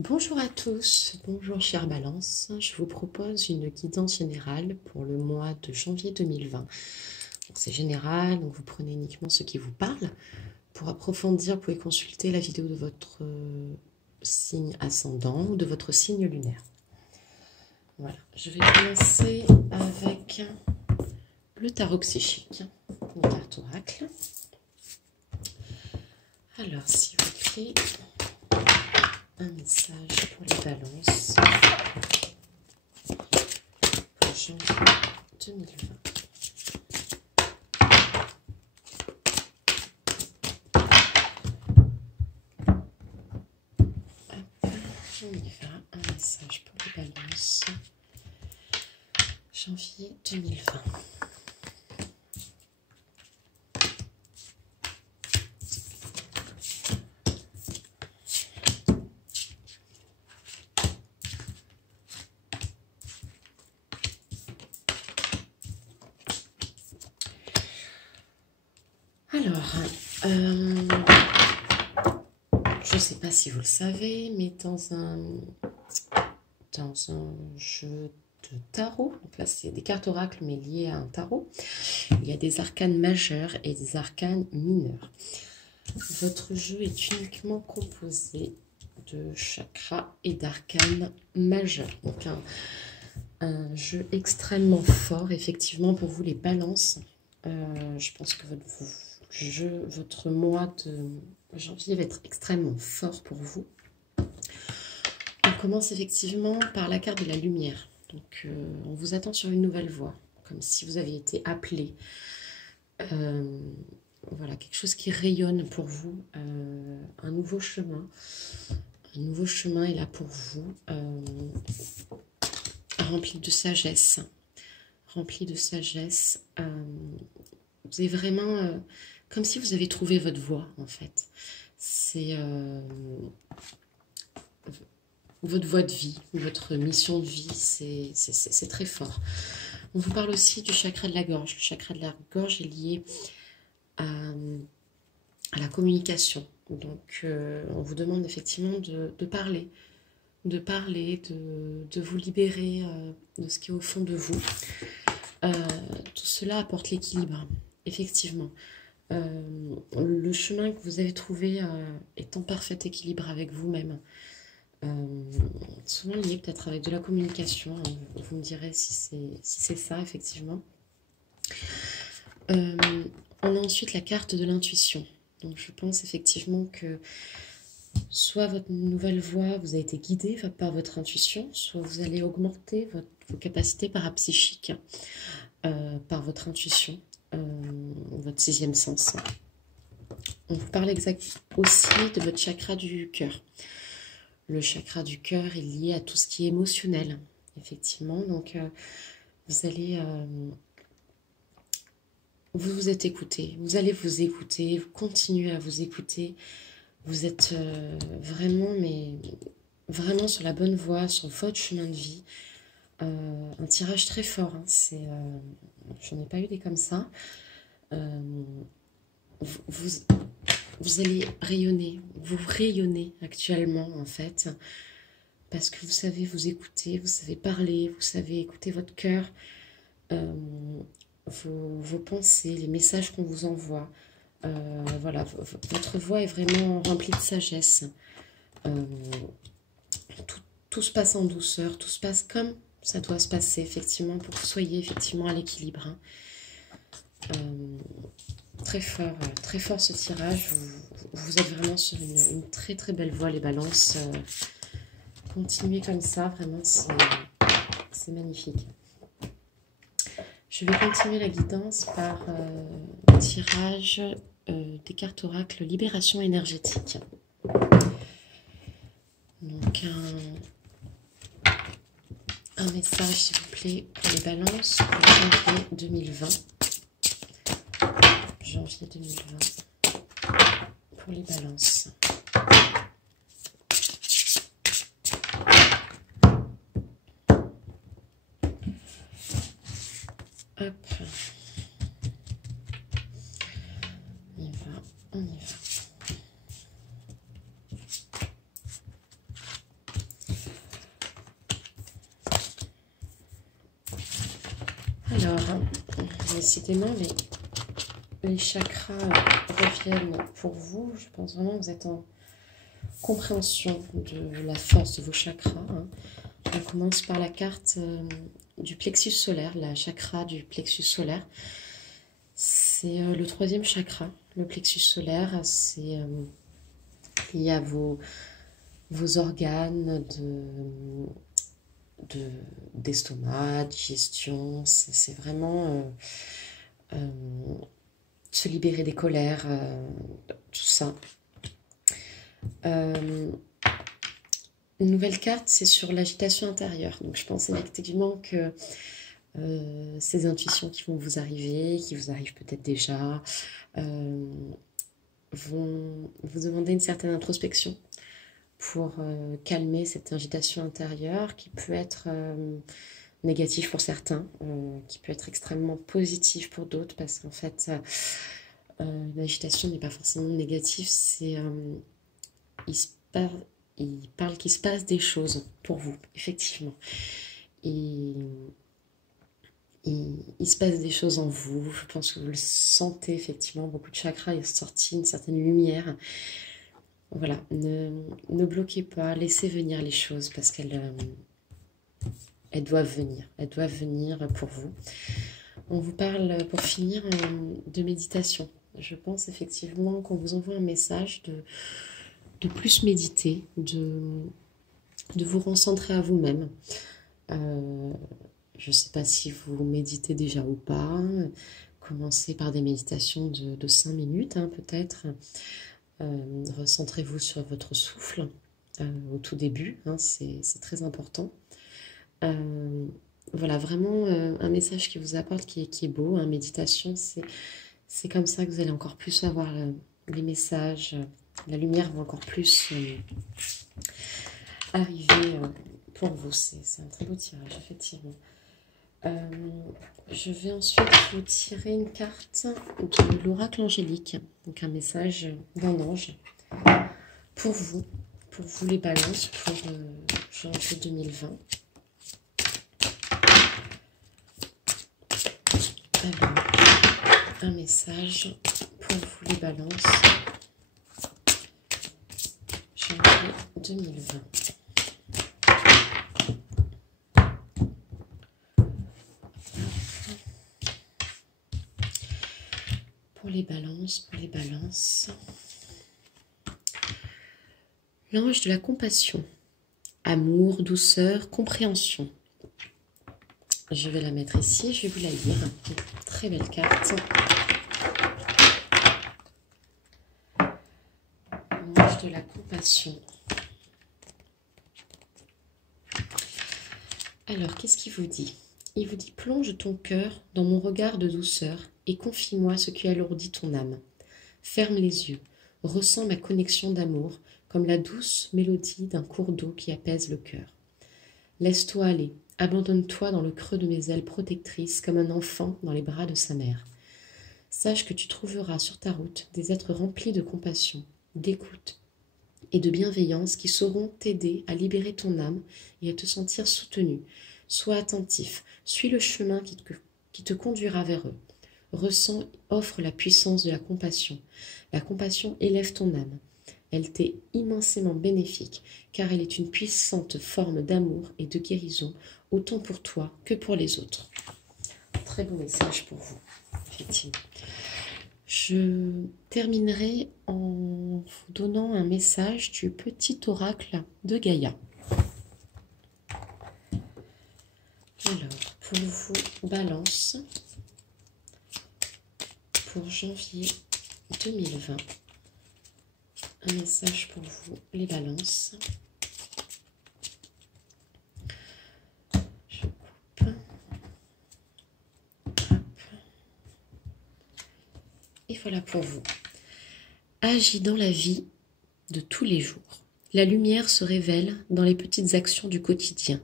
Bonjour à tous, bonjour chère Balance. Je vous propose une guidance générale pour le mois de janvier 2020. C'est général, donc vous prenez uniquement ce qui vous parle. Pour approfondir, vous pouvez consulter la vidéo de votre signe ascendant ou de votre signe lunaire. Voilà, je vais commencer avec le tarot psychique, une carte oracle. Alors, s'il vous plaît, un message pour les balances pour janvier 2020. On y va, un message pour les balances janvier 2020. Alors, je ne sais pas si vous le savez, mais dans un jeu de tarot, donc là c'est des cartes oracles mais liées à un tarot, il y a des arcanes majeurs et des arcanes mineurs. Votre jeu est uniquement composé de chakras et d'arcanes majeurs. Donc un jeu extrêmement fort, effectivement, pour vous les balances. Je pense que votre mois de janvier va être extrêmement fort pour vous. On commence effectivement par la carte de la lumière. Donc, on vous attend sur une nouvelle voie, comme si vous aviez été appelé. Voilà, quelque chose qui rayonne pour vous, un nouveau chemin. Un nouveau chemin est là pour vous, rempli de sagesse. Rempli de sagesse. Vous avez vraiment, comme si vous avez trouvé votre voie, en fait. C'est votre voie de vie, votre mission de vie, c'est très fort. On vous parle aussi du chakra de la gorge. Le chakra de la gorge est lié à la communication. Donc, on vous demande effectivement de parler, de vous libérer de ce qui est au fond de vous. Tout cela apporte l'équilibre, effectivement. Le chemin que vous avez trouvé est en parfait équilibre avec vous-même. Souvent lié peut-être avec de la communication, hein. Vous me direz si c'est ça, effectivement. On a ensuite la carte de l'intuition. Donc je pense effectivement que soit votre nouvelle voie, vous avez été guidé par votre intuition, soit vous allez augmenter vos capacités parapsychiques par votre intuition, votre sixième sens. On vous parle aussi de votre chakra du cœur. Le chakra du cœur est lié à tout ce qui est émotionnel, effectivement. Donc, vous allez... vous êtes écouté, vous allez vous écouter, vous continuez à vous écouter. Vous êtes vraiment sur la bonne voie, sur votre chemin de vie. Un tirage très fort, hein. J'en ai pas eu des comme ça. Vous allez rayonner, vous rayonnez actuellement en fait, parce que vous savez vous écouter, vous savez parler, vous savez écouter votre cœur, vos pensées, les messages qu'on vous envoie. Voilà, votre voix est vraiment remplie de sagesse. Tout se passe en douceur, tout se passe comme ça doit se passer, effectivement, pour que vous soyez effectivement à l'équilibre. Hein. Très fort ce tirage. Vous êtes vraiment sur une très très belle voie, les balances. Continuez comme ça, vraiment, c'est magnifique. Je vais continuer la guidance par le tirage des cartes oracles Libération énergétique. Donc un message s'il vous plaît pour les balances pour janvier 2020. Janvier 2020 pour les balances. Hop. On y va. Alors, décidément, les chakras reviennent pour vous. Je pense vraiment que vous êtes en compréhension de la force de vos chakras. Hein. On commence par la carte du plexus solaire, la chakra du plexus solaire. C'est le troisième chakra. Le plexus solaire, c'est lié à vos organes d'estomac, digestion. C'est vraiment se libérer des colères, tout ça. Une nouvelle carte, c'est sur l'agitation intérieure. Donc je pense effectivement que ces intuitions qui vont vous arriver, qui vous arrivent peut-être déjà, vont vous demander une certaine introspection pour calmer cette agitation intérieure qui peut être négative pour certains, qui peut être extrêmement positive pour d'autres, parce qu'en fait, l'agitation n'est pas forcément négative, c'est il parle qu'il se passe des choses pour vous, effectivement. Il se passe des choses en vous, je pense que vous le sentez effectivement, beaucoup de chakras, il est sorti une certaine lumière. Voilà, ne bloquez pas, laissez venir les choses parce qu'elles doivent venir pour vous. On vous parle, pour finir, de méditation. Je pense effectivement qu'on vous envoie un message de plus méditer, de vous recentrer à vous-même. Je ne sais pas si vous méditez déjà ou pas. Commencez par des méditations de 5 minutes, hein, peut-être. Recentrez-vous sur votre souffle au tout début, hein, c'est très important. Voilà, vraiment un message qui vous apporte, qui est beau. Hein, méditation, c'est comme ça que vous allez encore plus avoir les messages. La lumière va encore plus arriver pour vous. C'est un très beau tirage, effectivement. Je vais ensuite vous tirer une carte de l'oracle angélique. Donc un message d'un ange pour vous les balances, pour janvier 2020. Alors, un message pour vous les balances, janvier 2020. Pour les balances, l'ange de la compassion, amour, douceur, compréhension. Je vais la mettre ici, je vais vous la lire. Une très belle carte. L'ange de la compassion. Alors, qu'est-ce qu'il vous dit? Il vous dit, plonge ton cœur dans mon regard de douceur et confie-moi ce qui alourdit ton âme. Ferme les yeux, ressens ma connexion d'amour comme la douce mélodie d'un cours d'eau qui apaise le cœur. Laisse-toi aller, abandonne-toi dans le creux de mes ailes protectrices comme un enfant dans les bras de sa mère. Sache que tu trouveras sur ta route des êtres remplis de compassion, d'écoute et de bienveillance qui sauront t'aider à libérer ton âme et à te sentir soutenu. Sois attentif, suis le chemin qui te conduira vers eux. Ressens, offre la puissance de la compassion. La compassion élève ton âme. Elle t'est immensément bénéfique, car elle est une puissante forme d'amour et de guérison, autant pour toi que pour les autres. Très beau message pour vous, effectivement. Je terminerai en vous donnant un message du petit oracle de Gaïa. Alors, pour vous, balance, pour janvier 2020, un message pour vous, les balances. Je coupe. Hop. Et voilà pour vous. Agis dans la vie de tous les jours. La lumière se révèle dans les petites actions du quotidien.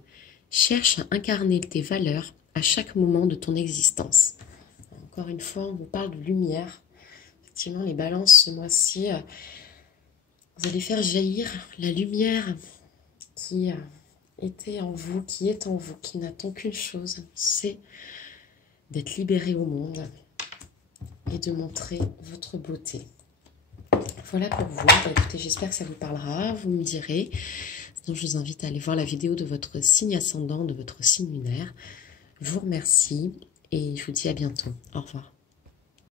Cherche à incarner tes valeurs à chaque moment de ton existence. Encore une fois, on vous parle de lumière. Effectivement, les balances ce mois-ci, vous allez faire jaillir la lumière qui était en vous, qui est en vous, qui n'attend qu'une chose, c'est d'être libéré au monde et de montrer votre beauté. Voilà pour vous. Bah, écoutez, j'espère que ça vous parlera. Vous me direz. Sinon, je vous invite à aller voir la vidéo de votre signe ascendant, de votre signe lunaire. Je vous remercie et je vous dis à bientôt. Au revoir.